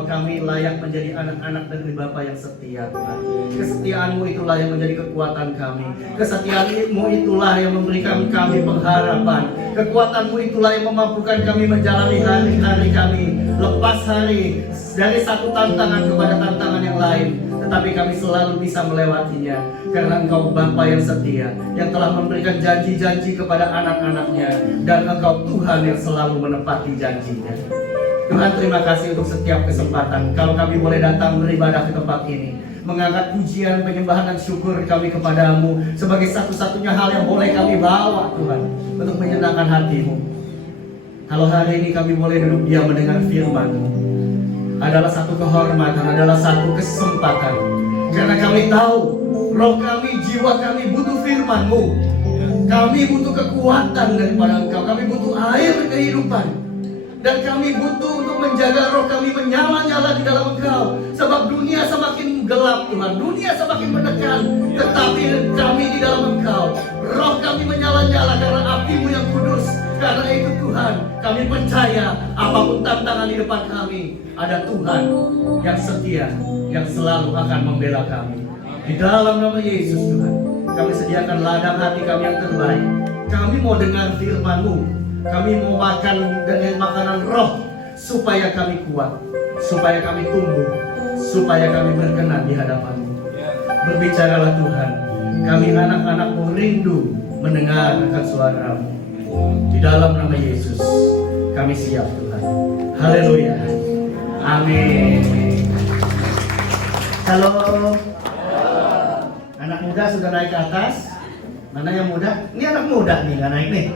bahwa kami layak menjadi anak-anak dari Bapa yang setia, Tuhan. Kesetiaan-Mu itulah yang menjadi kekuatan kami. Kesetiaan-Mu itulah yang memberikan kami pengharapan. Kekuatan-Mu itulah yang memampukan kami menjalani hari-hari kami, lepas hari dari satu tantangan kepada tantangan yang lain. Tetapi kami selalu bisa melewatinya karena Engkau Bapa yang setia, yang telah memberikan janji-janji kepada anak-anaknya, dan Engkau Tuhan yang selalu menepati janjinya. Tuhan, terima kasih untuk setiap kesempatan kalau kami boleh datang beribadah ke tempat ini, mengangkat pujian, penyembahan dan syukur kami kepadamu sebagai satu-satunya hal yang boleh kami bawa, Tuhan, untuk menyenangkan hati-Mu. Kalau hari ini kami boleh duduk diam mendengar firman-Mu, adalah satu kehormatan, adalah satu kesempatan. Karena kami tahu roh kami, jiwa kami butuh firman-Mu. Kami butuh kekuatan daripada Engkau. Kami butuh air kehidupan. Dan kami butuh untuk menjaga roh kami menyala-nyala di dalam Engkau. Sebab dunia semakin gelap, Tuhan. Dunia semakin menekan. Tetapi kami di dalam Engkau. Roh kami menyala-nyala karena api-Mu yang kudus. Karena itu Tuhan, kami percaya apapun tantangan di depan kami, ada Tuhan yang setia, yang selalu akan membela kami. Di dalam nama Yesus, Tuhan, kami sediakan ladang hati kami yang terbaik. Kami mau dengar firman-Mu. Kami mau makan dengan makanan roh, supaya kami kuat, supaya kami tumbuh, supaya kami berkenan di hadapan-Mu. Berbicaralah Tuhan, kami anak-anak-Mu rindu mendengar akan suara-Mu. Di dalam nama Yesus kami siap, Tuhan. Haleluya. Amin. Halo. Anak muda sudah naik ke atas. Mana yang muda? Ini anak muda nih, nggak naik nih.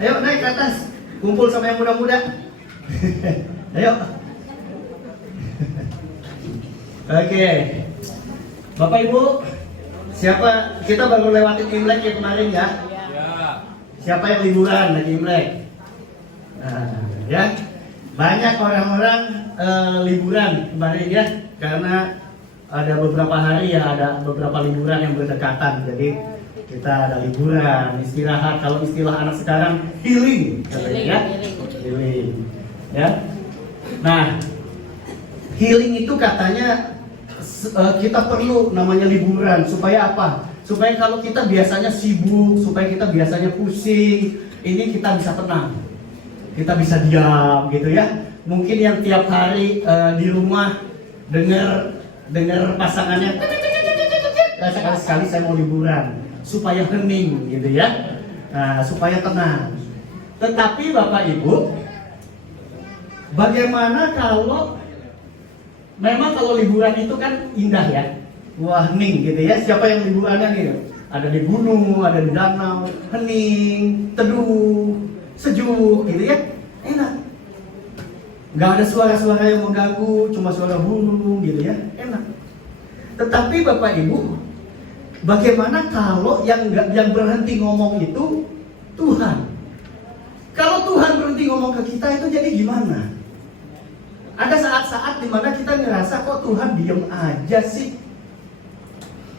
Ayo naik ke atas. Kumpul sama yang muda-muda. Ayo. Oke. Bapak Ibu, siapa? Kita baru lewatin Imlek ya kemarin ya. Siapa yang liburan lagi Imlek? Nah, ya, banyak orang-orang liburan kemarin ya, karena ada beberapa hari ya, ada beberapa liburan yang berdekatan. Jadi kita ada liburan, istirahat. Kalau istilah anak sekarang healing, katanya ya, healing. Ya, nah, healing itu katanya kita perlu namanya liburan supaya apa? Supaya kalau kita biasanya sibuk, supaya kita biasanya pusing, ini kita bisa tenang, kita bisa diam gitu ya. Mungkin yang tiap hari di rumah dengar pasangannya, sekali-sekali saya mau liburan, supaya hening gitu ya, supaya tenang. Tetapi Bapak Ibu, bagaimana kalau memang kalau liburan itu kan indah ya? Wah, hening gitu ya. Siapa yang liburannya nih? Ada di gunung, ada di danau, hening, teduh, sejuk gitu ya. Enak. Gak ada suara-suara yang mengganggu, cuma suara burung gitu ya. Enak. Tetapi Bapak Ibu, bagaimana kalau yang berhenti ngomong itu Tuhan? Kalau Tuhan berhenti ngomong ke kita itu jadi gimana? Ada saat-saat dimana kita ngerasa kok Tuhan diem aja sih.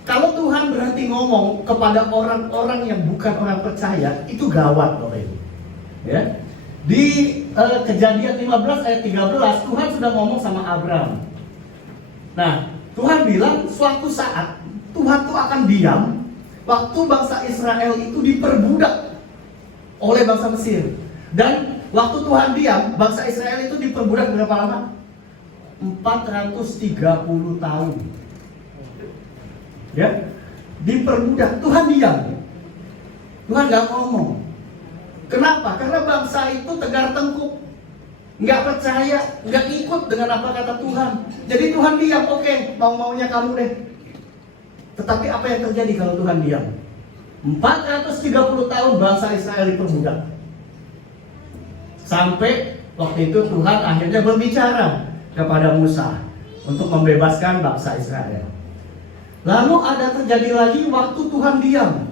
Kalau Tuhan berhenti ngomong kepada orang-orang yang bukan orang percaya, itu gawat Bapak Ibu. Ya. Di Kejadian 15 ayat 13, Tuhan sudah ngomong sama Abraham. Nah, Tuhan bilang suatu saat Tuhan tuh akan diam waktu bangsa Israel itu diperbudak oleh bangsa Mesir. Dan waktu Tuhan diam, bangsa Israel itu diperbudak berapa lama? 430 tahun. Ya, diperbudak. Tuhan diam. Tuhan nggak ngomong. Kenapa? Karena bangsa itu tegar tengkuk, nggak percaya, nggak ikut dengan apa kata Tuhan. Jadi Tuhan diam. Oke, mau-maunya kamu deh. Tetapi apa yang terjadi kalau Tuhan diam? 430 tahun bangsa Israel diperbudak. Sampai waktu itu Tuhan akhirnya berbicara kepada Musa untuk membebaskan bangsa Israel. Lalu ada terjadi lagi waktu Tuhan diam.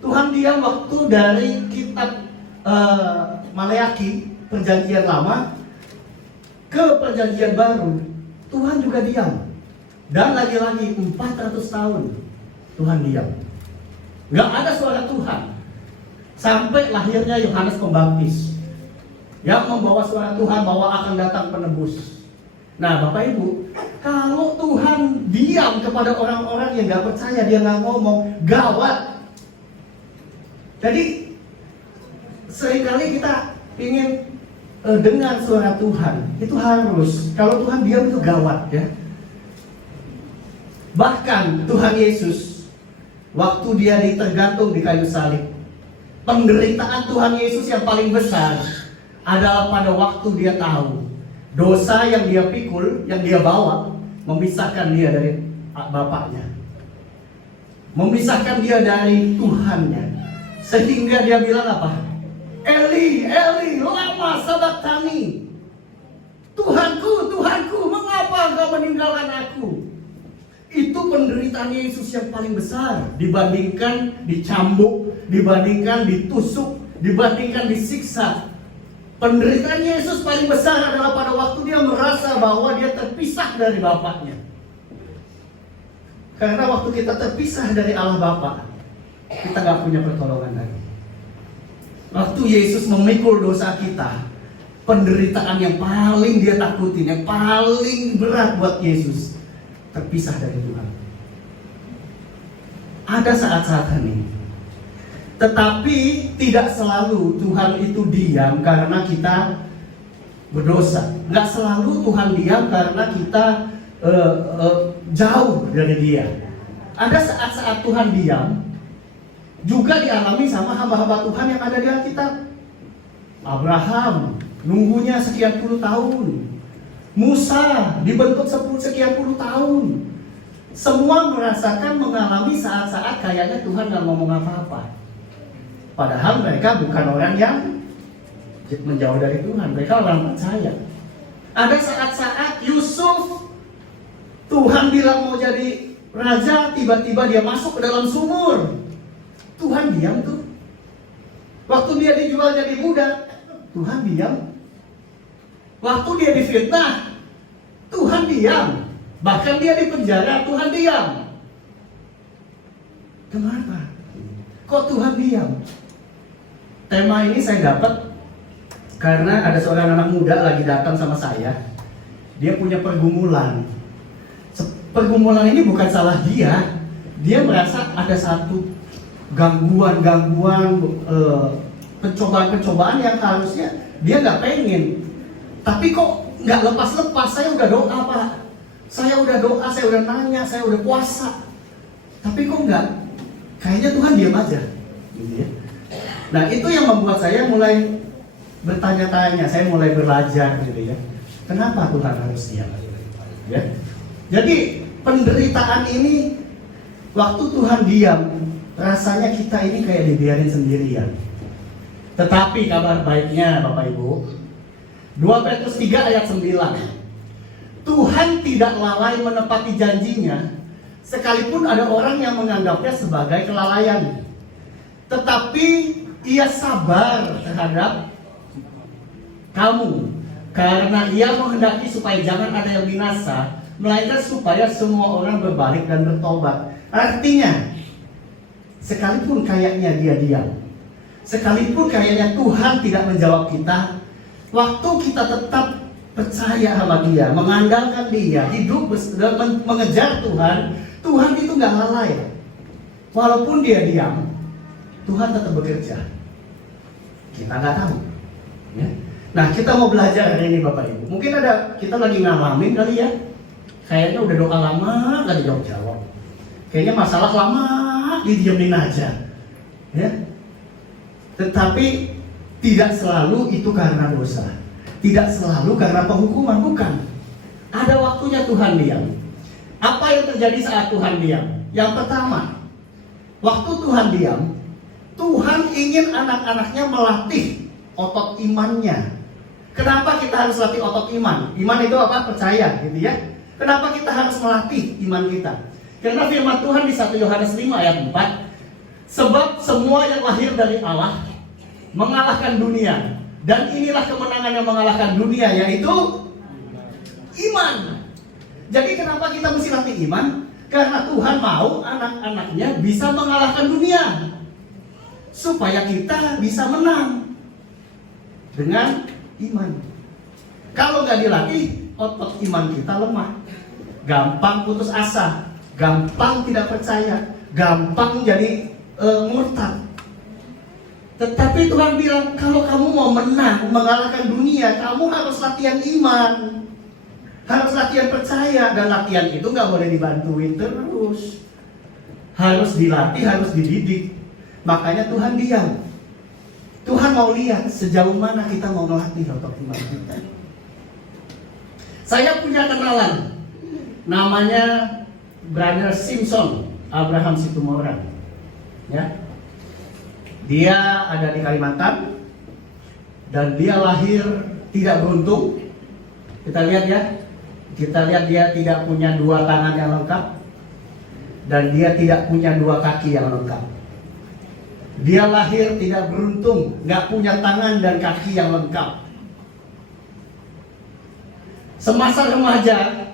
Tuhan diam waktu dari kitab Maleaki, perjanjian lama, ke perjanjian baru. Tuhan juga diam. Dan lagi-lagi 400 tahun Tuhan diam. Gak ada suara Tuhan. Sampai lahirnya Yohanes Pembaptis yang membawa suara Tuhan bahwa akan datang penebus. Nah Bapak Ibu, kalau Tuhan diam kepada orang-orang yang gak percaya, dia gak ngomong, gawat. Jadi seringkali kita ingin dengar suara Tuhan. Itu harus, kalau Tuhan diam itu gawat ya. Bahkan Tuhan Yesus, waktu dia tergantung di kayu salib, penderitaan Tuhan Yesus yang paling besar adalah pada waktu dia tahu dosa yang dia pikul, yang dia bawa, memisahkan dia dari Bapaknya, memisahkan dia dari Tuhannya, sehingga dia bilang apa? Eli, Eli, lama sabachthani. Tuhanku, Tuhanku, mengapa engkau meninggalkan aku? Itu penderitaan Yesus yang paling besar dibandingkan dicambuk, dibandingkan ditusuk, dibandingkan disiksa. Penderitaan Yesus paling besar adalah pada waktu dia merasa bahwa dia terpisah dari Bapaknya. Karena waktu kita terpisah dari Allah Bapa, kita gak punya pertolongan lagi. Waktu Yesus memikul dosa kita, penderitaan yang paling dia takutin, yang paling berat buat Yesus, terpisah dari Tuhan. Ada saat-saat ini. Tetapi tidak selalu Tuhan itu diam karena kita berdosa. Nggak selalu Tuhan diam karena kita jauh dari Dia. Ada saat-saat Tuhan diam juga dialami sama hamba-hamba Tuhan yang ada di Alkitab. Abraham nunggunya sekian puluh tahun. Musa dibentuk sekian puluh tahun. Semua merasakan mengalami saat-saat kayaknya Tuhan nggak ngomong apa-apa. Padahal mereka bukan orang yang menjauh dari Tuhan. Mereka orang percaya. Ada saat-saat Yusuf, Tuhan bilang mau jadi raja, tiba-tiba dia masuk ke dalam sumur. Tuhan diam tuh. Waktu dia dijual jadi budak, Tuhan diam. Waktu dia difitnah, Tuhan diam. Bahkan dia di penjara, Tuhan diam. Kenapa? Kok Tuhan diam? Tema ini saya dapat karena ada seorang anak muda lagi datang sama saya. Dia punya pergumulan. Pergumulan ini bukan salah dia. Dia merasa ada satu gangguan, pencobaan-pencobaan yang harusnya dia nggak pengen. Tapi kok nggak lepas-lepas. Saya udah doa Pak. Saya udah doa, saya udah nanya, saya udah puasa. Tapi kok nggak? Kayaknya Tuhan diam aja. Gitu ya. Nah itu yang membuat saya mulai bertanya-tanya, saya mulai belajar gitu ya. Kenapa Tuhan harus diam? Ya. Jadi penderitaan ini, waktu Tuhan diam, rasanya kita ini kayak dibiarin sendirian. Tetapi kabar baiknya Bapak Ibu, 2 Petrus 3 ayat 9, Tuhan tidak lalai menepati janjinya, sekalipun ada orang yang menganggapnya sebagai kelalaian. Tetapi Ia sabar terhadap kamu, karena Ia menghendaki supaya jangan ada yang binasa, melainkan supaya semua orang berbalik dan bertobat. Artinya, sekalipun kayaknya dia diam, sekalipun kayaknya Tuhan tidak menjawab kita, waktu kita tetap percaya sama Dia, mengandalkan Dia, hidup mengejar Tuhan, Tuhan itu nggak lalai. Walaupun dia diam, Tuhan tetap bekerja. Kita nggak tahu. Ya. Nah, kita mau belajar hari ini Bapak Ibu. Mungkin ada kita lagi ngalamin kali ya. Kayaknya udah doa lama nggak dijawab. Kayaknya masalah lama didiemin aja. Ya. Tetapi tidak selalu itu karena dosa. Tidak selalu karena penghukuman, bukan. Ada waktunya Tuhan diam. Apa yang terjadi saat Tuhan diam? Yang pertama, waktu Tuhan diam, Tuhan ingin anak-anaknya melatih otot imannya. Kenapa kita harus latih otot iman? Iman itu apa? Percaya, gitu ya. Kenapa kita harus melatih iman kita? Karena firman Tuhan di 1 Yohanes 5 ayat 4, sebab semua yang lahir dari Allah mengalahkan dunia, dan inilah kemenangan yang mengalahkan dunia, yaitu iman. Jadi kenapa kita mesti latih iman? Karena Tuhan mau anak-anaknya bisa mengalahkan dunia, supaya kita bisa menang dengan iman. Kalau nggak dilatih, otot iman kita lemah. Gampang putus asa, gampang tidak percaya, gampang jadi murtad. Tetapi Tuhan bilang, kalau kamu mau menang, mengalahkan dunia, kamu harus latihan iman, harus latihan percaya. Dan latihan itu nggak boleh dibantuin terus, harus dilatih, harus dididik. Makanya Tuhan diam. Tuhan mau lihat sejauh mana kita mau melatih otot iman kita. Saya punya kenalan, namanya Brother Simpson Abraham Situmorang. Ya, dia ada di Kalimantan dan dia lahir tidak beruntung. Kita lihat ya, kita lihat dia tidak punya dua tangan yang lengkap dan dia tidak punya dua kaki yang lengkap. Dia lahir tidak beruntung, nggak punya tangan dan kaki yang lengkap. Semasa remaja,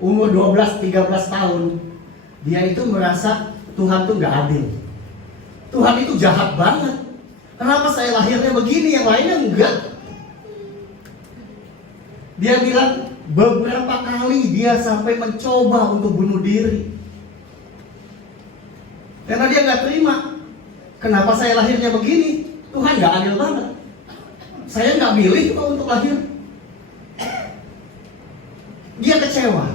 umur 12-13 tahun, dia itu merasa Tuhan tuh nggak adil. Tuhan itu jahat banget. Kenapa saya lahirnya begini, yang lainnya enggak? Dia bilang beberapa kali dia sampai mencoba untuk bunuh diri. Karena dia nggak terima. Kenapa saya lahirnya begini? Tuhan nggak adil banget. Saya nggak milih kok untuk lahir. Dia kecewa.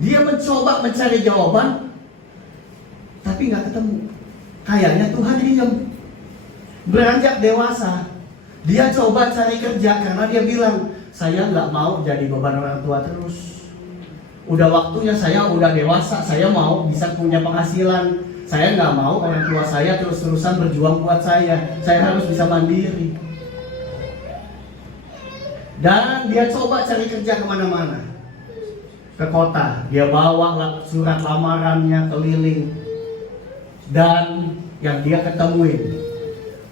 Dia mencoba mencari jawaban, tapi nggak ketemu. Kayaknya Tuhan diam. Beranjak dewasa, dia coba cari kerja karena dia bilang, saya nggak mau jadi beban orang tua terus. Udah waktunya, saya udah dewasa, saya mau bisa punya penghasilan. Saya nggak mau orang tua saya terus-terusan berjuang buat saya. Saya harus bisa mandiri. Dan dia coba cari kerja kemana-mana, ke kota. Dia bawa surat lamarannya keliling. Dan yang dia ketemuin,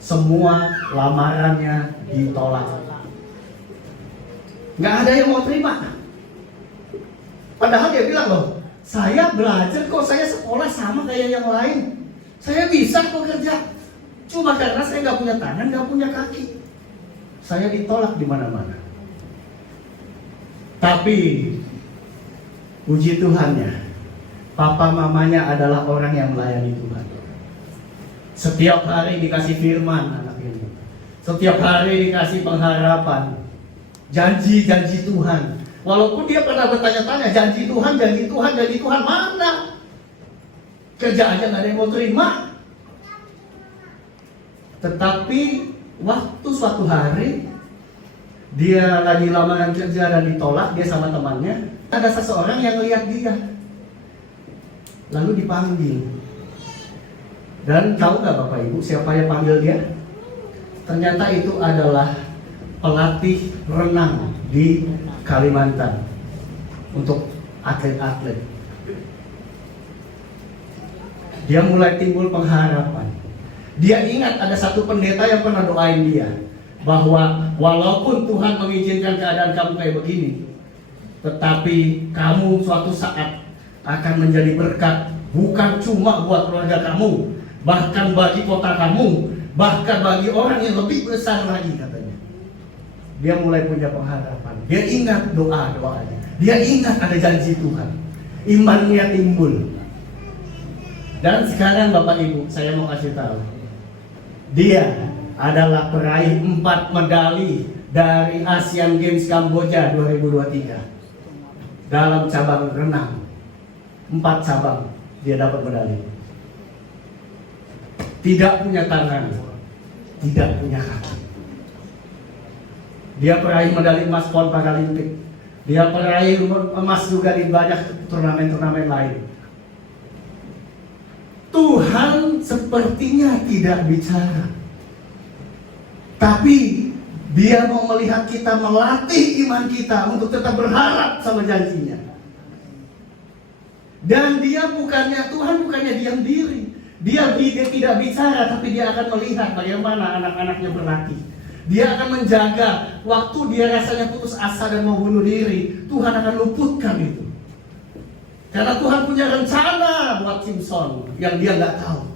semua lamarannya ditolak. Nggak ada yang mau terima. Padahal dia bilang, loh, saya belajar kok, saya sekolah sama kayak yang lain. Saya bisa kok kerja. Cuma karena saya nggak punya tangan, nggak punya kaki, saya ditolak di mana-mana. Tapi puji Tuhannya, papa mamanya adalah orang yang melayani Tuhan. Setiap hari dikasih firman anak ini. Setiap hari dikasih pengharapan, janji-janji Tuhan. Walaupun dia pernah bertanya-tanya, janji Tuhan, janji Tuhan, janji Tuhan mana? Kerja aja nggak ada yang mau terima. Tetapi waktu suatu hari dia lagi lamaran kerja dan ditolak, dia sama temannya, ada seseorang yang lihat dia, lalu dipanggil. Dan tahu nggak Bapak Ibu siapa yang panggil dia? Ternyata itu adalah pelatih renang di Kalimantan untuk atlet-atlet. Dia mulai timbul pengharapan. Dia ingat ada satu pendeta yang pernah doain dia, bahwa walaupun Tuhan mengizinkan keadaan kamu kayak begini, tetapi kamu suatu saat akan menjadi berkat, bukan cuma buat keluarga kamu, bahkan bagi kota kamu, bahkan bagi orang yang lebih besar lagi, katanya. Dia mulai punya pengharapan. Dia ingat doa-doanya. Dia ingat ada janji Tuhan. Imannya timbul. Dan sekarang Bapak Ibu, saya mau kasih tahu, dia adalah peraih 4 medali dari Asian Games Kamboja 2023 dalam cabang renang. 4 cabang dia dapat medali. Tidak punya tangan, tidak punya kaki. Dia peraih medali emas PON Paralimpik. Dia peraih emas juga di banyak turnamen-turnamen lain. Tuhan sepertinya tidak bicara, tapi dia mau melihat kita melatih iman kita untuk tetap berharap sama janjinya. Dan Tuhan bukannya diam diri. Dia tidak bicara, tapi dia akan melihat bagaimana anak-anaknya berlatih. Dia akan menjaga waktu dia rasanya putus asa dan mau bunuh diri. Tuhan akan luputkan itu. Karena Tuhan punya rencana buat Simpson yang dia nggak tahu.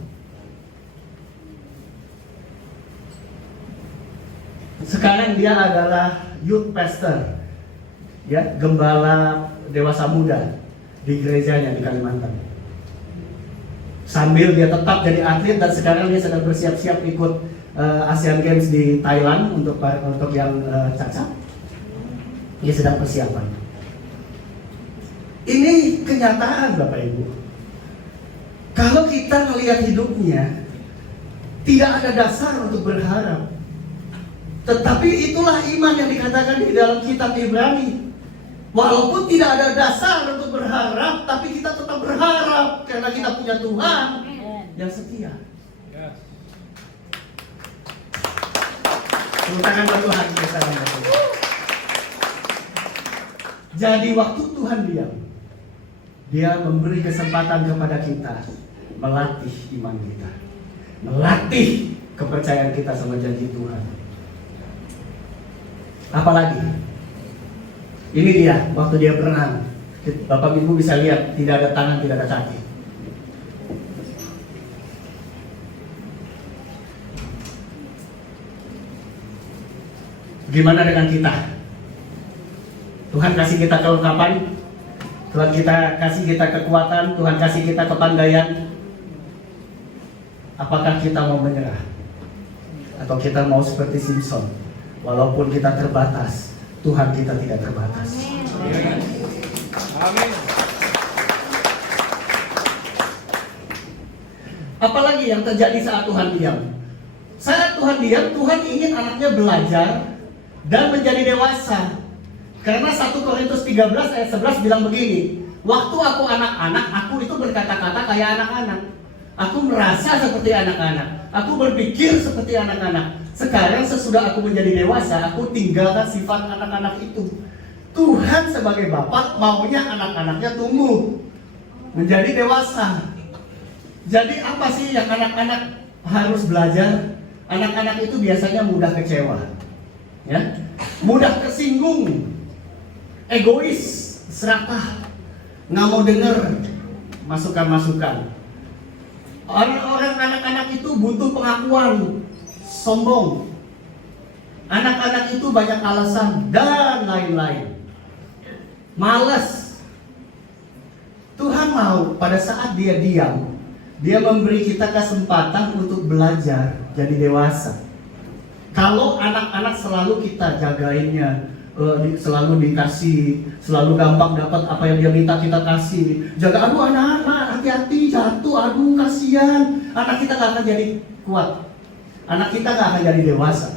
Sekarang dia adalah youth pastor, ya, gembala dewasa muda di gerejanya di Kalimantan. Sambil dia tetap jadi atlet dan sekarang dia sedang bersiap-siap ikut Asian Games di Thailand untuk yang cacat. Dia sedang persiapan. Ini kenyataan Bapak Ibu. Kalau kita melihat hidupnya, tidak ada dasar untuk berharap. Tetapi itulah iman yang dikatakan di dalam kitab Ibrani. Walaupun tidak ada dasar untuk berharap, tapi kita tetap berharap karena kita punya Tuhan yang setia. Tepuk tangan buat Tuhan kita. Jadi waktu Tuhan diam, Dia memberi kesempatan kepada kita melatih iman kita, melatih kepercayaan kita sama janji Tuhan. Apalagi? Ini dia, waktu dia berenang. Bapak Ibu bisa lihat, tidak ada tangan, tidak ada kaki. Gimana dengan kita? Tuhan kasih kita kelengkapan, Tuhan kasih kita kekuatan, Tuhan kasih kita kepandaian. Apakah kita mau menyerah? Atau kita mau seperti Simpson? Walaupun kita terbatas, Tuhan kita tidak terbatas. Amin. Apalagi yang terjadi saat Tuhan diam? Saat Tuhan diam, Tuhan ingin anaknya belajar dan menjadi dewasa. Karena 1 Korintus 13 ayat 11 bilang begini, waktu aku anak-anak, aku itu berkata-kata kayak anak-anak. Aku merasa seperti anak-anak. Aku berpikir seperti anak-anak. Sekarang sesudah aku menjadi dewasa, aku tinggalkan sifat anak-anak itu. Tuhan sebagai Bapa maunya anak-anaknya tumbuh menjadi dewasa. Jadi apa sih yang anak-anak harus belajar? Anak-anak itu biasanya mudah kecewa, ya, mudah tersinggung, egois, serakah, nggak mau dengar masukan-masukan. Orang-orang anak-anak itu butuh pengakuan, sombong. Anak-anak itu banyak alasan dan lain-lain. Malas. Tuhan mau pada saat dia diam, dia memberi kita kesempatan untuk belajar jadi dewasa. Kalau anak-anak selalu kita jagainnya, selalu dikasih, selalu gampang dapat apa yang dia minta kita kasih. Jaga, aduh anak-anak, hati-hati, jatuh, aduh kasihan. Anak kita gak akan jadi kuat. Anak kita gak akan jadi dewasa.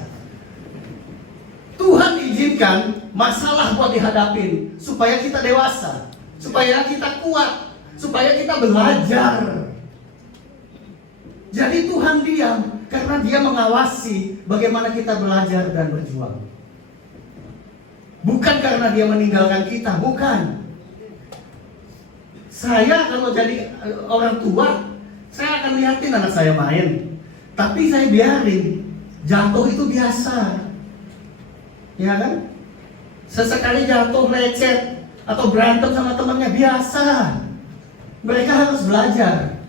Tuhan izinkan masalah buat dihadapin supaya kita dewasa, supaya kita kuat, supaya kita belajar. Jadi Tuhan diam karena Dia mengawasi bagaimana kita belajar dan berjuang. Bukan karena Dia meninggalkan kita, bukan. Saya kalau jadi orang tua, saya akan lihatin anak saya main, tapi saya biarin. Jatuh itu biasa, ya kan? Sesekali jatuh, lecet, atau berantem sama temannya biasa. Mereka harus belajar,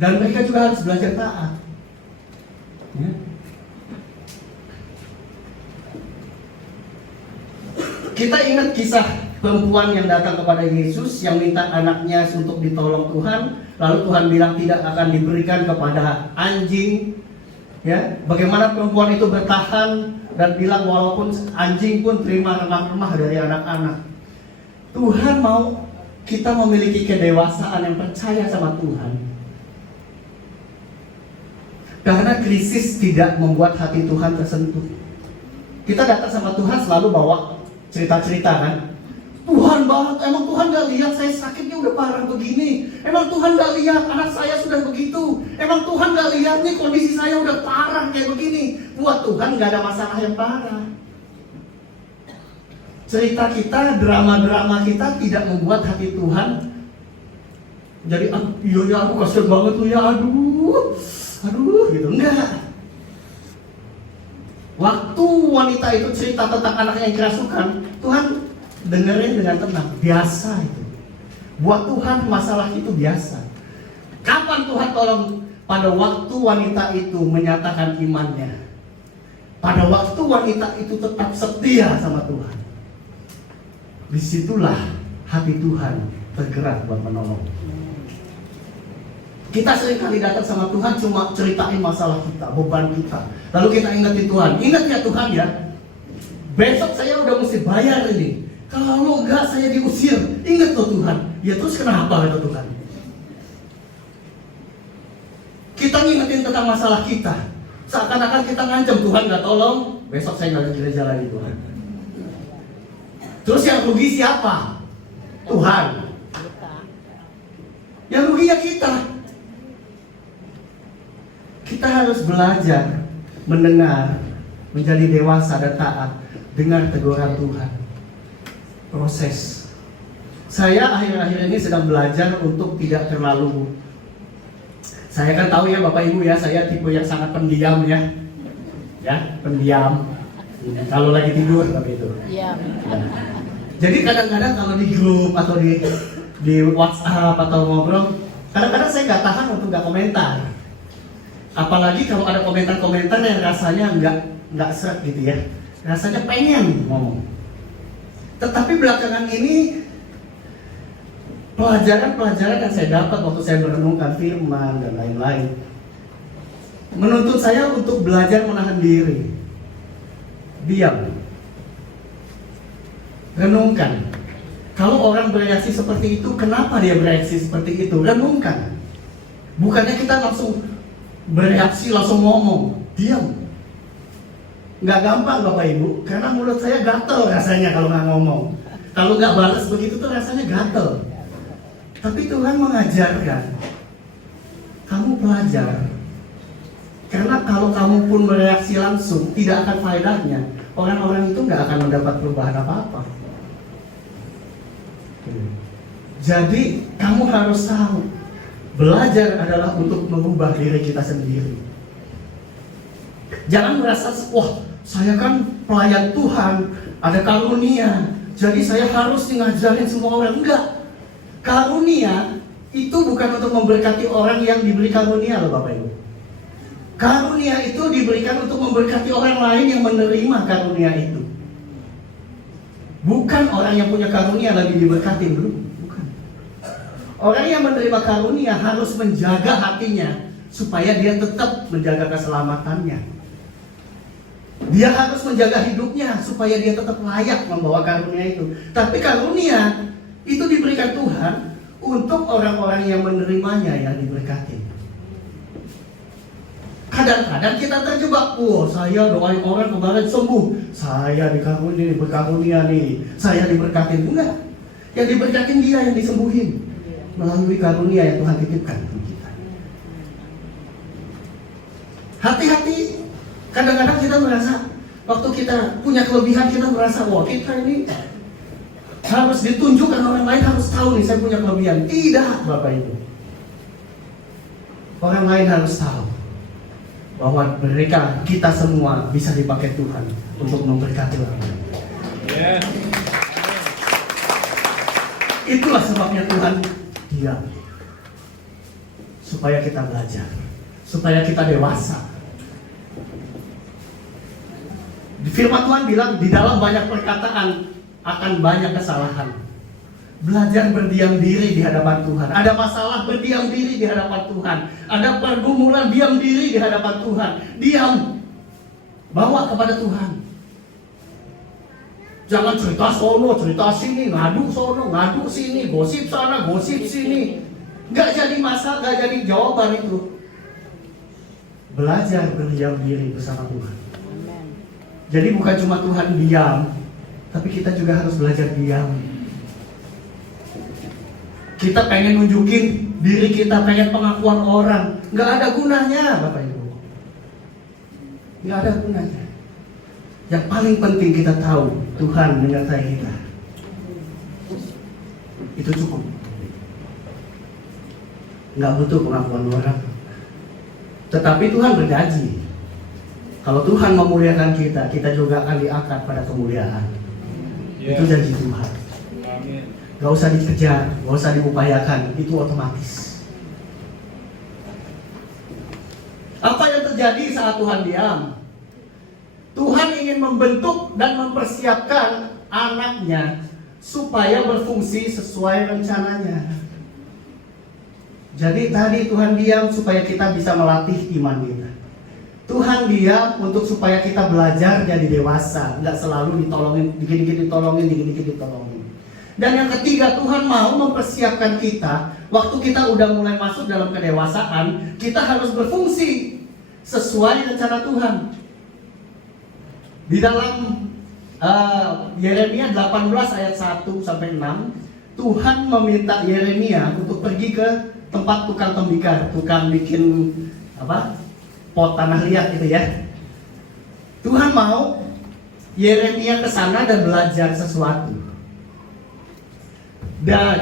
dan mereka juga harus belajar taat, ya. Kita ingat kisah perempuan yang datang kepada Yesus yang minta anaknya untuk ditolong Tuhan, lalu Tuhan bilang tidak akan diberikan kepada anjing. Ya, bagaimana perempuan itu bertahan dan bilang walaupun anjing pun terima remah-remah dari anak-anak. Tuhan mau kita memiliki kedewasaan yang percaya sama Tuhan. Karena krisis tidak membuat hati Tuhan tersentuh. Kita datang sama Tuhan selalu bawa cerita-cerita kan. Tuhan banget, emang Tuhan gak lihat saya sakitnya udah parah begini. Emang Tuhan gak lihat anak saya sudah begitu. Emang Tuhan gak lihat nih kondisi saya udah parah kayak begini. Buat Tuhan gak ada masalah yang parah. Cerita kita, drama-drama kita tidak membuat hati Tuhan jadi, iya ya aku kasihan banget tuh ya, aduh gitu, enggak. Waktu wanita itu cerita tentang anaknya yang kerasukan, Tuhan dengerin dengan tenang, biasa itu. Buat Tuhan masalah itu biasa. Kapan Tuhan tolong? Pada waktu wanita itu menyatakan imannya. pada waktu wanita itu tetap setia sama Tuhan, disitulah hati Tuhan tergerak buat menolong. Kita seringkali datang sama Tuhan cuma ceritain masalah kita, beban kita, lalu kita ingetin Tuhan, ingat ya Tuhan ya, besok saya udah mesti bayar ini, kalau enggak saya diusir, ingat loh Tuhan. Ya terus kenapa kata Tuhan? Kita ngingetin tentang masalah kita, seakan-akan kita ngancam, Tuhan nggak tolong, besok saya nggak ke gereja lagi Tuhan. Terus yang rugi siapa? Tuhan. Yang rugi ya kita. Kita harus belajar mendengar, menjadi dewasa dan taat dengar teguran Tuhan. Proses. Saya akhir-akhir ini sedang belajar untuk tidak terlalu. Saya kan tahu ya Bapak Ibu ya, saya tipe yang sangat pendiam ya. Ya, pendiam. Kalau lagi tidur tapi itu. Iya. Ya. Jadi kadang-kadang kalau di grup atau di WhatsApp atau ngobrol, kadang-kadang saya nggak tahan untuk nggak komentar. Apalagi kalau ada komentar-komentar yang rasanya nggak seret gitu ya. Rasanya pengen ngomong. Tetapi belakangan ini pelajaran-pelajaran yang saya dapat waktu saya merenungkan firman dan lain-lain menuntut saya untuk belajar menahan diri, diam, renungkan. Kalau orang bereaksi seperti itu, kenapa dia bereaksi seperti itu? Renungkan. Bukannya kita langsung bereaksi, langsung ngomong, diam. Nggak gampang Bapak Ibu, karena mulut saya gatel rasanya kalau nggak ngomong. Kalau nggak balas begitu tuh rasanya gatel. Tapi Tuhan mengajarkan, kamu pelajar. Karena kalau kamu pun bereaksi langsung, tidak akan faedahnya. Orang-orang itu nggak akan mendapat perubahan apa-apa. Jadi kamu harus tahu, belajar adalah untuk mengubah diri kita sendiri. Jangan merasa, wah saya kan pelayan Tuhan, ada karunia, jadi saya harus ngajarin semua orang. Enggak. Karunia itu bukan untuk memberkati orang yang diberi karunia loh Bapak Ibu. Karunia itu diberikan untuk memberkati orang lain yang menerima karunia itu. Bukan orang yang punya karunia lagi diberkati dulu. Bukan. Orang yang menerima karunia harus menjaga hatinya supaya dia tetap menjaga keselamatannya. Dia harus menjaga hidupnya supaya dia tetap layak membawa karunia itu. Tapi karunia itu diberikan Tuhan untuk orang-orang yang menerimanya yang diberkati. Kadang-kadang kita terjebak, saya doain orang kemarin sembuh, saya berkarunia nih, saya diberkatin. Enggak, yang diberkatin dia yang disembuhin melalui karunia yang Tuhan titipkan untuk kita. Hati-hati. Kadang-kadang kita merasa, waktu kita punya kelebihan, kita merasa, wah kita ini harus ditunjukkan, orang lain harus tahu nih saya punya kelebihan. Tidak Bapak Ibu. Orang lain harus tahu bahwa kita semua bisa dipakai Tuhan untuk memberkati orang lain. Itulah sebabnya Tuhan diam. Supaya kita belajar, supaya kita dewasa. Firman Tuhan bilang di dalam banyak perkataan akan banyak kesalahan. Belajar berdiam diri di hadapan Tuhan. Ada masalah, berdiam diri di hadapan Tuhan. Ada pergumulan, diam diri di hadapan Tuhan. Diam, bawa kepada Tuhan. Jangan cerita sono, cerita sini, ngadu sono, ngadu sini, gosip sana, gosip sini. Gak jadi masalah, gak jadi jawaban itu. Belajar berdiam diri bersama Tuhan. Jadi bukan cuma Tuhan diam, tapi kita juga harus belajar diam. Kita pengen nunjukin diri kita, pengen pengakuan orang, nggak ada gunanya Bapak Ibu. Nggak ada gunanya. Yang paling penting kita tahu Tuhan menyertai kita. Itu cukup. Nggak butuh pengakuan orang. Tetapi Tuhan berjanji, kalau Tuhan memuliakan kita, kita juga akan diangkat pada kemuliaan. Itu janji Tuhan. Gak usah dikejar, gak usah diupayakan, itu otomatis. Apa yang terjadi saat Tuhan diam? Tuhan ingin membentuk dan mempersiapkan anaknya supaya berfungsi sesuai rencananya. Jadi tadi Tuhan diam supaya kita bisa melatih iman kita. Tuhan diam untuk supaya kita belajar jadi dewasa, nggak selalu ditolongin, dikit-dikit ditolongin, dikit-dikit ditolongin. Dan yang ketiga, Tuhan mau mempersiapkan kita. Waktu kita udah mulai masuk dalam kedewasaan, kita harus berfungsi sesuai rencana Tuhan. Di dalam Yeremia 18 ayat 1 sampai 6, Tuhan meminta Yeremia untuk pergi ke tempat tukang tembikar, tukang bikin pot tanah liat gitu ya. Tuhan mau Yeremia ke sana dan belajar sesuatu.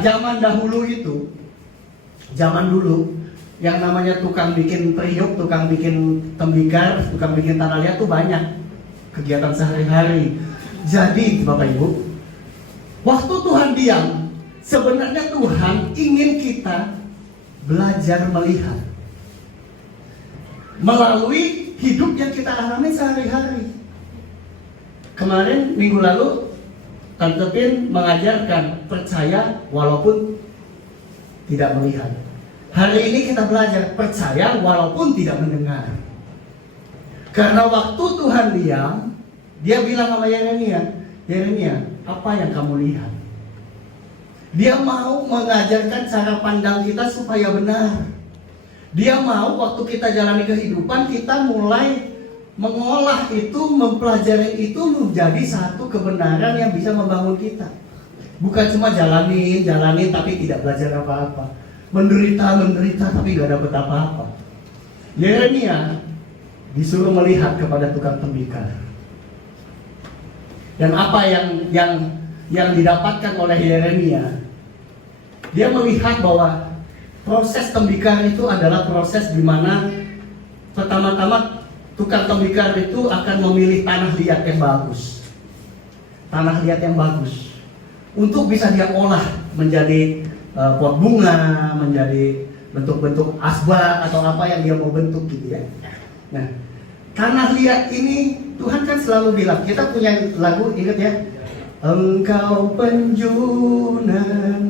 Zaman dahulu itu, zaman dulu yang namanya tukang bikin periuk, tukang bikin tembikar, tukang bikin tanah liat tuh banyak kegiatan sehari-hari. Jadi Bapak Ibu, waktu Tuhan diam, sebenarnya Tuhan ingin kita belajar melihat melalui hidup yang kita alami sehari-hari. Kemarin minggu lalu Tante Pin mengajarkan percaya walaupun tidak melihat. Hari ini kita belajar percaya walaupun tidak mendengar. Karena waktu Tuhan diam, dia bilang sama Yeremia, Yeremia, apa yang kamu lihat? Dia mau mengajarkan cara pandang kita supaya benar. Dia mau waktu kita jalani kehidupan, kita mulai mengolah itu, mempelajari itu menjadi satu kebenaran yang bisa membangun kita. Bukan cuma jalanin tapi tidak belajar apa-apa. Menderita tapi gak dapat apa-apa. Yeremia disuruh melihat kepada tukang tembikar. Dan apa yang didapatkan oleh Yeremia, dia melihat bahwa proses tembikar itu adalah proses di mana pertama-tama tukang tembikar itu akan memilih tanah liat yang bagus. Tanah liat yang bagus untuk bisa dia olah menjadi pot bunga, menjadi bentuk-bentuk asbak atau apa yang dia mau bentuk gitu ya. Nah, tanah liat ini Tuhan kan selalu bilang, kita punya lagu, ingat ya, engkau penjunan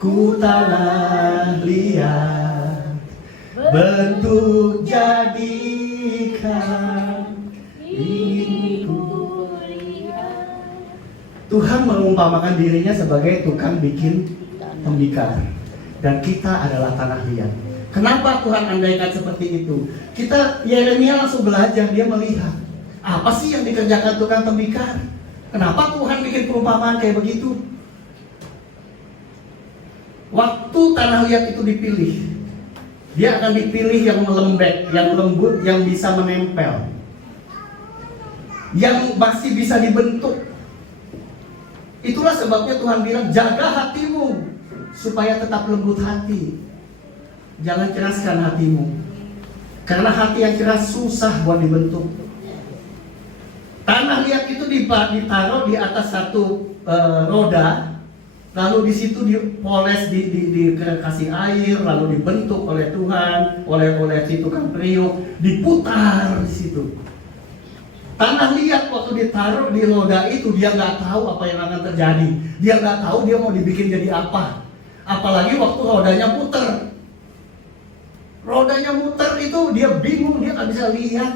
ku tanah liat, bentuk jadikan ingin ku lihat. Tuhan mengumpamakan dirinya sebagai tukang bikin tembikar, dan kita adalah tanah liat. Kenapa Tuhan andaikan seperti itu? Yeremia langsung belajar, dia melihat apa sih yang dikerjakan tukang tembikar. Kenapa Tuhan bikin perumpamaan kayak begitu? Waktu tanah liat itu dipilih, dia akan dipilih yang lembek, yang lembut, yang bisa menempel, yang masih bisa dibentuk. Itulah sebabnya Tuhan bilang, jaga hatimu supaya tetap lembut hati. Jangan keraskan hatimu, karena hati yang keras susah buat dibentuk. Tanah liat itu ditaruh di atas satu roda, lalu di situ dipoles, dikasih air, lalu dibentuk oleh Tuhan, oleh si tukang periuk, diputar di situ. Tanah liat waktu ditaruh di roda itu, dia nggak tahu apa yang akan terjadi. Dia nggak tahu dia mau dibikin jadi apa. Apalagi waktu rodanya puter. Rodanya muter itu dia bingung, dia nggak bisa lihat.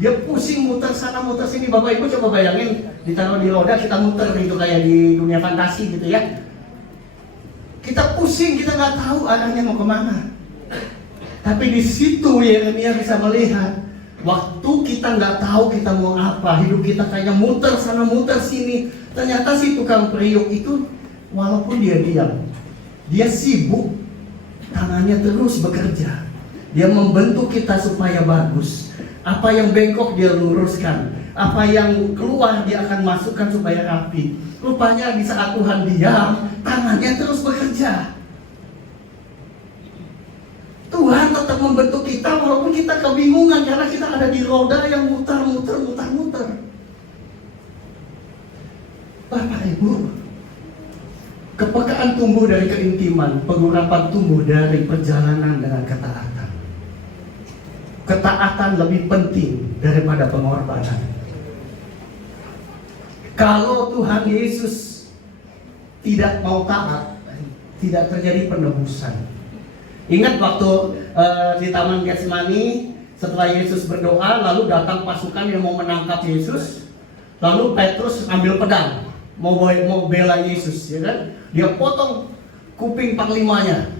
Dia pusing muter sana muter sini. Bapak Ibu coba bayangin ditaruh di roda, kita muter itu kayak di dunia fantasi gitu ya. Kita pusing, kita nggak tahu arahnya mau kemana. Tapi di situ Yeremia bisa melihat, waktu kita nggak tahu kita mau apa, hidup kita kayaknya muter sana muter sini. Ternyata si tukang periuk itu, walaupun dia diam, dia sibuk, tangannya terus bekerja. Dia membentuk kita supaya bagus. Apa yang bengkok dia luruskan, apa yang keluar dia akan masukkan supaya rapi. Rupanya di saat Tuhan diam, tangannya terus bekerja. Tuhan tetap membentuk kita walaupun kita kebingungan, karena kita ada di roda yang muter. Bapak Ibu, kepekaan tumbuh dari keintiman, pengurapan tumbuh dari perjalanan dengan ketaatan. Ketaatan lebih penting daripada pengorbanan. Kalau Tuhan Yesus tidak mau taat, tidak terjadi penebusan. Ingat waktu di Taman Getsemani, setelah Yesus berdoa, lalu datang pasukan yang mau menangkap Yesus. Lalu Petrus ambil pedang, mau bela Yesus, ya kan? Dia potong kuping panglimanya.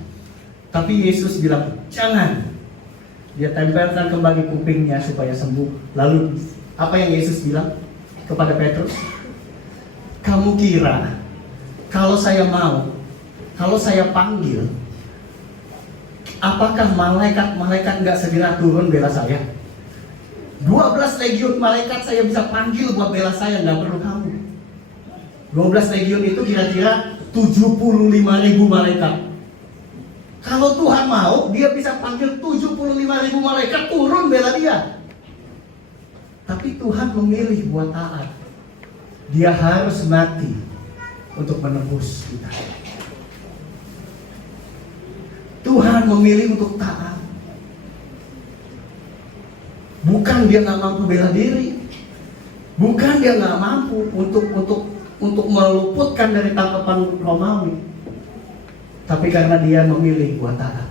Tapi Yesus bilang, jangan. Dia tempelkan kembali kupingnya supaya sembuh. Lalu apa yang Yesus bilang kepada Petrus? Kamu kira kalau saya mau, kalau saya panggil, apakah malaikat nggak segera turun bela saya? 12 legiun malaikat saya bisa panggil buat bela saya, nggak perlu kamu. 12 legiun itu kira-kira 75.000 malaikat. Kalau Tuhan mau, dia bisa panggil 75.000 malaikat turun bela dia. Tapi Tuhan memilih buat taat. Dia harus mati untuk menebus kita. Tuhan memilih untuk taat. Bukan dia nggak mampu bela diri, bukan dia nggak mampu untuk meluputkan dari tangkapan Romawi, tapi karena dia memilih buat taat.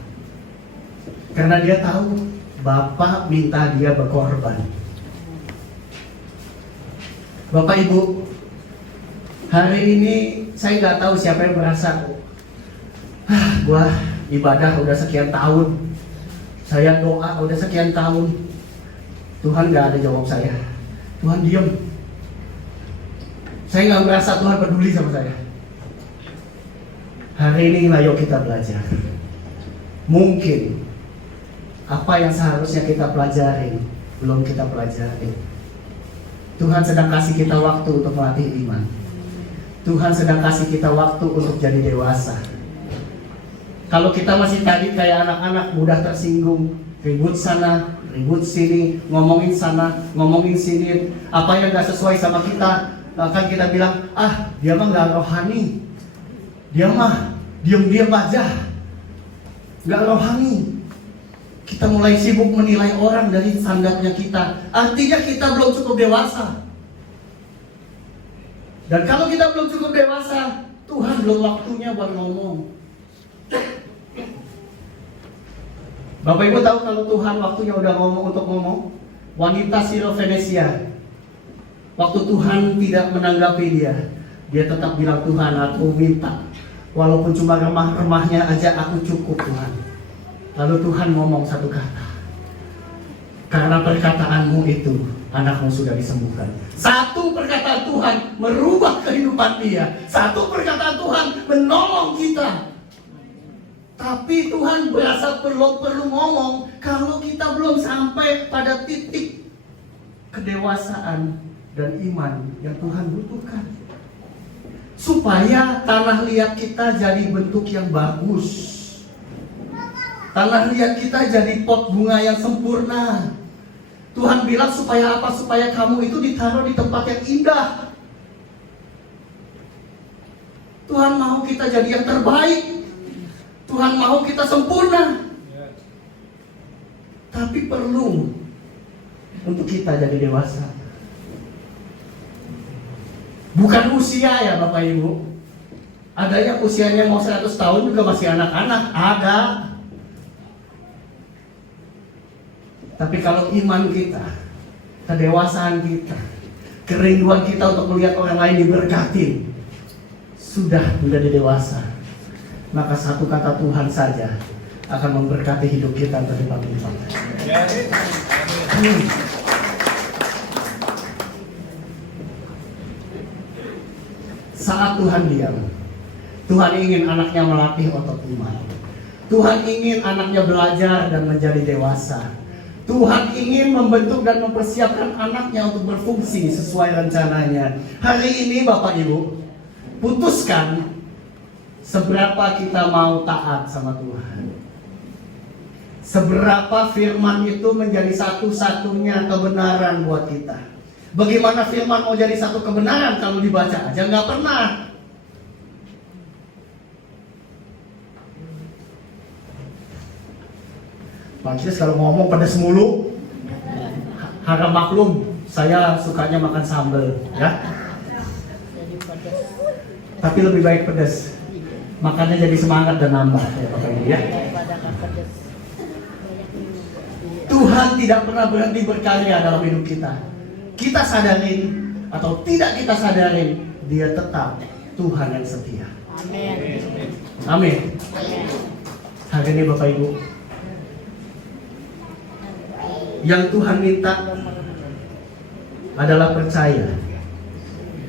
Karena dia tahu Bapa minta dia berkorban. Bapak Ibu, hari ini saya nggak tahu siapa yang merasa, gua ibadah udah sekian tahun, saya doa udah sekian tahun, Tuhan gak ada jawab saya, Tuhan diam. Saya gak merasa Tuhan peduli sama saya. Hari ini ayo kita belajar. Mungkin apa yang seharusnya kita pelajari belum kita pelajari. Tuhan sedang kasih kita waktu untuk melatih iman. Tuhan sedang kasih kita waktu untuk jadi dewasa. Kalau kita masih tadi kayak anak-anak mudah tersinggung, ribut sana, ribut sini, ngomongin sana, ngomongin sini, apa yang gak sesuai sama kita, akan kita bilang, dia mah gak rohani, dia mah diam-diam aja, gak rohani. Kita mulai sibuk menilai orang dari standarnya kita. Artinya kita belum cukup dewasa. Dan kalau kita belum cukup dewasa, Tuhan belum waktunya buat ngomong. Bapak Ibu tahu kalau Tuhan waktunya udah ngomong untuk ngomong? Wanita Sirofenesia, waktu Tuhan tidak menanggapi dia tetap bilang, Tuhan aku minta, walaupun cuma remah-remahnya aja aku cukup Tuhan. Lalu Tuhan ngomong satu kata, karena perkataanmu itu anakmu sudah disembuhkan. Satu perkataan Tuhan merubah kehidupan dia. Satu perkataan Tuhan menolong kita. Tapi Tuhan berasa perlu ngomong kalau kita belum sampai pada titik kedewasaan dan iman yang Tuhan butuhkan. Supaya tanah liat kita jadi bentuk yang bagus. Tanah liat kita jadi pot bunga yang sempurna. Tuhan bilang supaya apa? Supaya kamu itu ditaruh di tempat yang indah. Tuhan mau kita jadi yang terbaik. Tuhan mau kita sempurna. Tapi perlu untuk kita jadi dewasa. Bukan usia ya Bapak Ibu. Ada yang usianya mau 100 tahun juga masih anak-anak. Ada. Tapi kalau iman kita, kedewasaan kita, kerinduan kita untuk melihat orang lain diberkati, sudah menjadi dewasa, maka satu kata Tuhan saja akan memberkati hidup kita berlipat-lipat. Saat Tuhan diam, Tuhan ingin anaknya melatih otot iman. Tuhan ingin anaknya belajar dan menjadi dewasa. Tuhan ingin membentuk dan mempersiapkan anaknya untuk berfungsi sesuai rencananya. Hari ini Bapak Ibu, putuskan seberapa kita mau taat sama Tuhan. Seberapa firman itu menjadi satu-satunya kebenaran buat kita. Bagaimana firman mau jadi satu kebenaran kalau dibaca aja nggak pernah. Pak Kris kalau ngomong pedas mulu, harap maklum, saya sukanya makan sambal, ya. Tapi lebih baik pedas. Makannya jadi semangat dan nambah ya Bapak Ibu ya. Tuhan tidak pernah berhenti berkarya dalam hidup kita. Kita sadarin atau tidak kita sadarin, Dia tetap Tuhan yang setia. Amin. Amin. Hari ini Bapak Ibu, yang Tuhan minta adalah percaya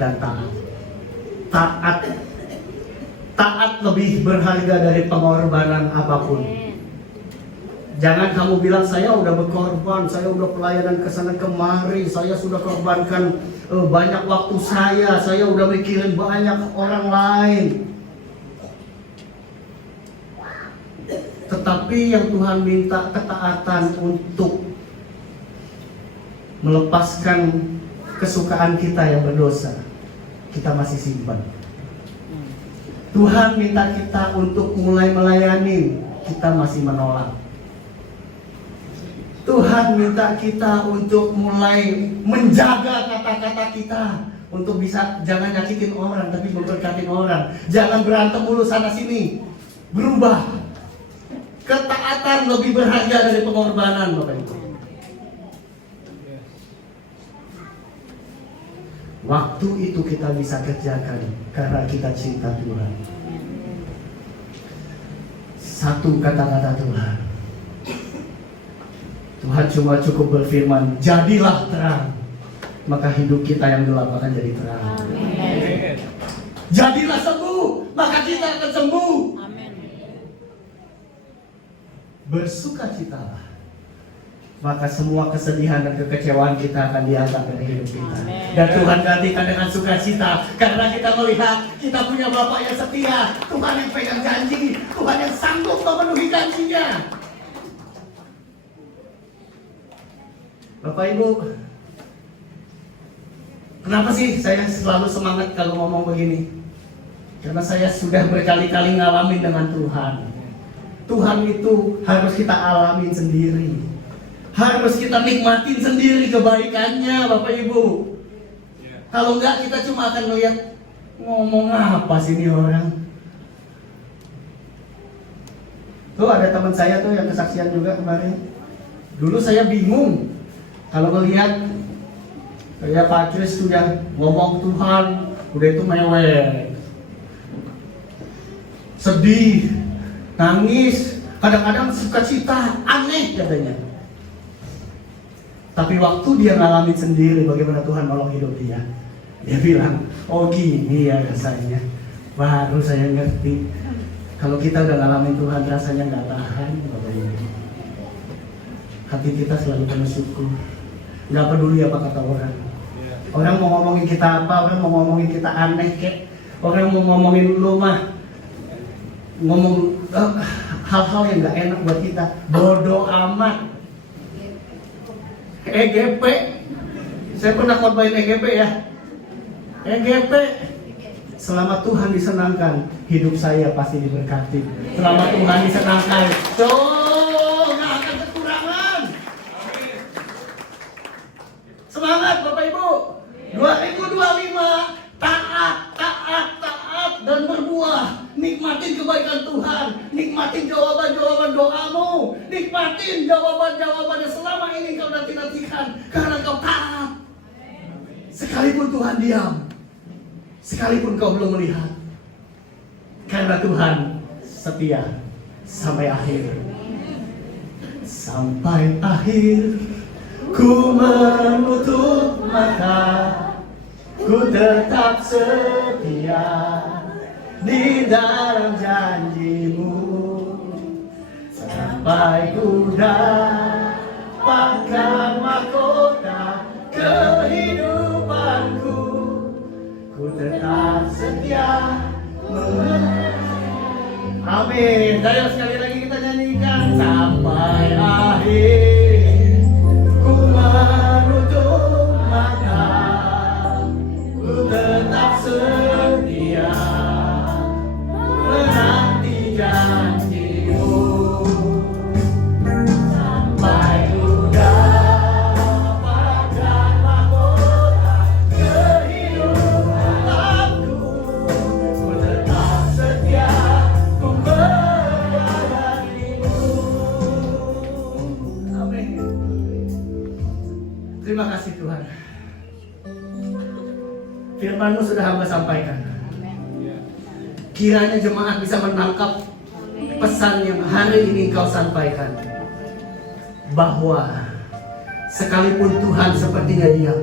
dan taat. Taat lebih berharga dari pengorbanan apapun. Jangan kamu bilang saya udah berkorban, saya udah pelayanan ke sana kemari, saya sudah korbankan banyak waktu saya udah mikirin banyak orang lain. Tetapi yang Tuhan minta ketaatan untuk melepaskan kesukaan kita yang berdosa, kita masih simpan. Tuhan minta kita untuk mulai melayani, kita masih menolak. Tuhan minta kita untuk mulai menjaga kata-kata kita, untuk bisa jangan nyakitin orang tapi memberkatin orang. Jangan berantem mulu sana sini. Berubah. Ketaatan lebih berharga dari pengorbanan, Bapak Ibu. Waktu itu kita bisa kerjakan karena kita cinta Tuhan. Satu kata-kata Tuhan. Tuhan cuma cukup berfirman, jadilah terang. Maka hidup kita yang gelap akan jadi terang. Amin. Jadilah sembuh, maka kita akan sembuh. Amin. Bersukacitalah, maka semua kesedihan dan kekecewaan kita akan diangkat dari hidup kita. Amen. Dan Tuhan gantikan dengan sukacita, karena kita melihat kita punya Bapa yang setia, Tuhan yang pegang janji, Tuhan yang sanggup memenuhi janjinya. Bapak Ibu, kenapa sih saya selalu semangat kalau ngomong begini? Karena saya sudah berkali-kali ngalamin dengan Tuhan. Tuhan itu harus kita alamin sendiri, harus kita nikmatin sendiri kebaikannya, Bapak Ibu. Kalau enggak, kita cuma akan melihat ngomong apa sih ini orang. Tuh ada teman saya tuh yang kesaksian juga kemarin. Dulu saya bingung kalau melihat kayak Pak Kris sudah ngomong Tuhan, udah itu mewek, sedih, nangis, kadang-kadang sukacita, aneh katanya. Tapi waktu dia ngalamin sendiri bagaimana Tuhan nolong hidup dia, dia bilang, oh gini ya rasanya. Baru saya ngerti, kalau kita udah ngalamin Tuhan rasanya nggak tahan. Hati kita selalu penuh syukur, nggak peduli apa kata orang. Orang mau ngomongin kita apa, orang mau ngomongin kita aneh kek, orang mau ngomongin lu mah ngomong hal-hal yang nggak enak buat kita, bodoh amat. EGP, saya pernah khotbahin EGP ya. EGP, selama Tuhan disenangkan, hidup saya pasti diberkati. Selama Tuhan disenangkan, nggak akan kekurangan. Semangat Bapak Ibu. 2025, taat dan berbuah. Nikmatin kebaikan Tuhan, nikmatin jawaban-jawaban doamu, nikmatin jawaban-jawaban yang selama ini kau nanti-nantikan karena kau taat. Sekalipun Tuhan diam, sekalipun kau belum melihat, karena Tuhan setia sampai akhir. Sampai akhir ku menutup mata, ku tetap setia di dalam janjimu, sampai ku dapatkan mahkota kehidupanku, ku tetap setia. Amin. Ayo sekali lagi kita nyanyikan. Sampai akhir ku menutup mata, ku tetap setia menanti janjimu, sampai ku dapatkan mahkota kehidupanku, ku Firman-Mu sudah hamba sampaikan. Kiranya jemaat bisa menangkap pesan yang hari ini Kau sampaikan, bahwa sekalipun Tuhan sepertinya diam,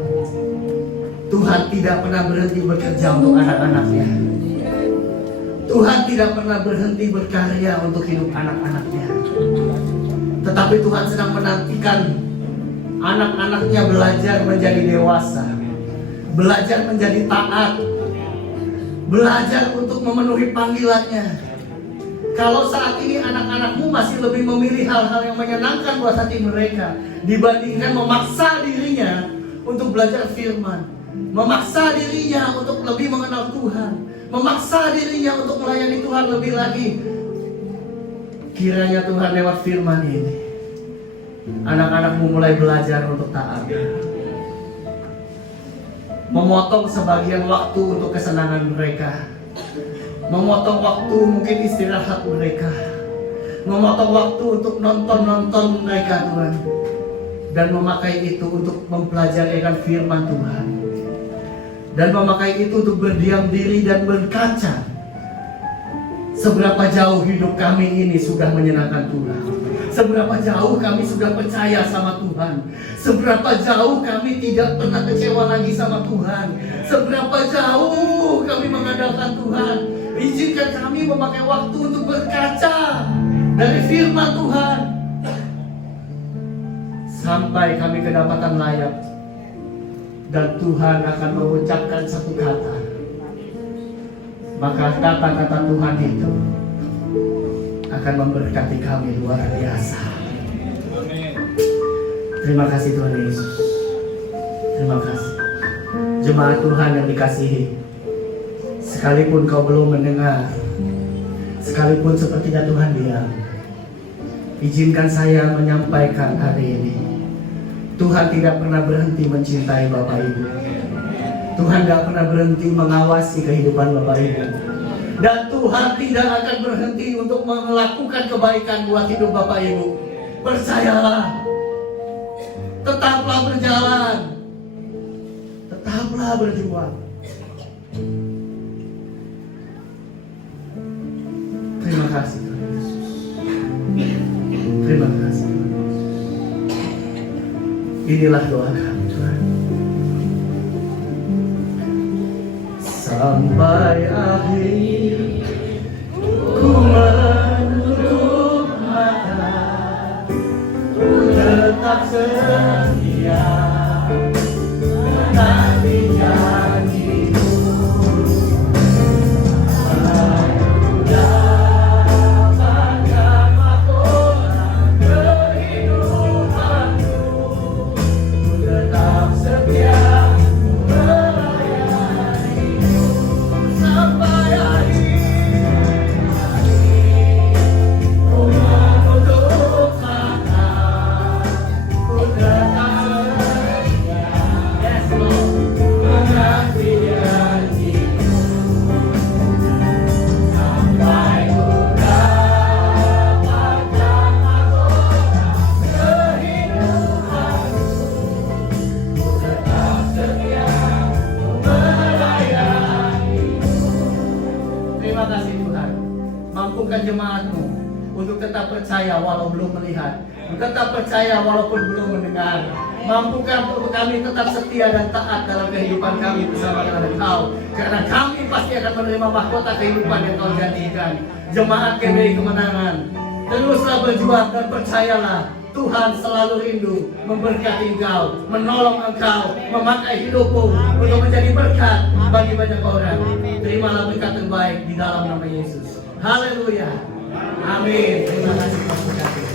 Tuhan tidak pernah berhenti bekerja untuk anak-anaknya. Tuhan tidak pernah berhenti berkarya untuk hidup anak-anaknya. Tetapi Tuhan sedang menantikan anak-anaknya belajar menjadi dewasa, belajar menjadi taat, belajar untuk memenuhi panggilannya. Kalau saat ini anak-anakmu masih lebih memilih hal-hal yang menyenangkan buat hati mereka dibandingkan memaksa dirinya untuk belajar firman, memaksa dirinya untuk lebih mengenal Tuhan, memaksa dirinya untuk melayani Tuhan lebih lagi, kiranya Tuhan lewat firman ini anak-anakmu mulai belajar untuk taat, memotong sebagian waktu untuk kesenangan mereka, memotong waktu mungkin istirahat mereka, memotong waktu untuk nonton mereka Tuhan, dan memakai itu untuk mempelajari akan firman Tuhan, dan memakai itu untuk berdiam diri dan berkaca seberapa jauh hidup kami ini sudah menyenangkan Tuhan, seberapa jauh kami sudah percaya sama Tuhan, seberapa jauh kami tidak pernah kecewa lagi sama Tuhan, seberapa jauh kami mengandalkan Tuhan. Izinkan kami memakai waktu untuk berkaca dari firman Tuhan sampai kami kedapatan layak, dan Tuhan akan mengucapkan satu kata, maka kata-kata Tuhan itu akan memberkati kami luar biasa. Terima kasih Tuhan Yesus. Terima kasih jemaat Tuhan yang dikasihi. Sekalipun kau belum mendengar, sekalipun sepertinya Tuhan diam, izinkan saya menyampaikan hari ini, Tuhan tidak pernah berhenti mencintai Bapak Ibu. Tuhan tidak pernah berhenti mengawasi kehidupan Bapak Ibu. Dan Tuhan tidak akan berhenti untuk melakukan kebaikan buat hidup Bapak Ibu. Percayalah, tetaplah berjalan, tetaplah berjuang. Terima kasih Tuhan Yesus. Terima kasih Tuhan Yesus. Inilah doa kami Tuhan. Sampai akhir ku menutup mata, ku tetap setia menanti janji-Mu. Terima kasih Tuhan. Mampukan jemaat-Mu untuk tetap percaya walau belum melihat, tetap percaya walaupun belum mendengar. Mampukan untuk kami tetap setia dan taat dalam kehidupan kami bersama dengan Engkau, karena kami pasti akan menerima mahkota kehidupan yang Kau janjikan. Jemaat GBI Kemenangan, teruslah berjuang dan percayalah, Tuhan selalu rindu memberkati Engkau, menolong Engkau, memakai hidupmu untuk menjadi berkat bagi banyak orang. Terimalah berkat terbaik di dalam nama Yesus. Haleluya. Amin. Terima kasih Tuhan.